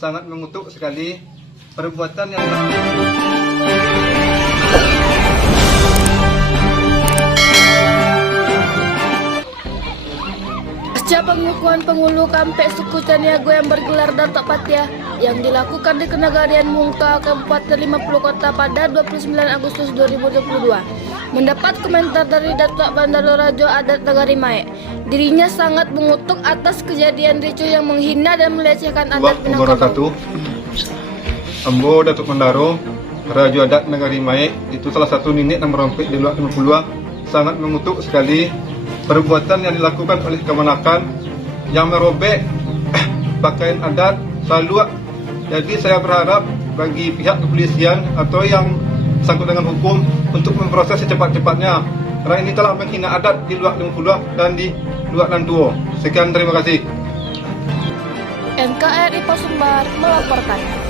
sangat mengutuk sekali perbuatan yang Pasca pengukuhan penghulu Kampek suku Caniago yang bergelar Datuk Patia yang dilakukan di Kenagarian Mungka, Kabupaten 50 Kota pada 29 Agustus 2022, mendapat komentar dari Datuk Bandaro Rajo Adat Nagari Mae. Dirinya sangat mengutuk atas kejadian ricu yang menghina dan melecehkan adat Minangkabau. Ambo Datuk Bandaro Rajo Adat Nagari Mae, itu salah satu nenek yang merompet di luar 50 sangat mengutuk sekali perbuatan yang dilakukan oleh kemanakan yang merobek pakaian adat salua. Jadi saya berharap bagi pihak kepolisian atau yang sangkut dengan hukum untuk memproses secepat-cepatnya, karena ini telah menghina adat di luar 50 dan di luar Nantuo. Sekian, terima kasih. NKRI Pasumbar melaporkan.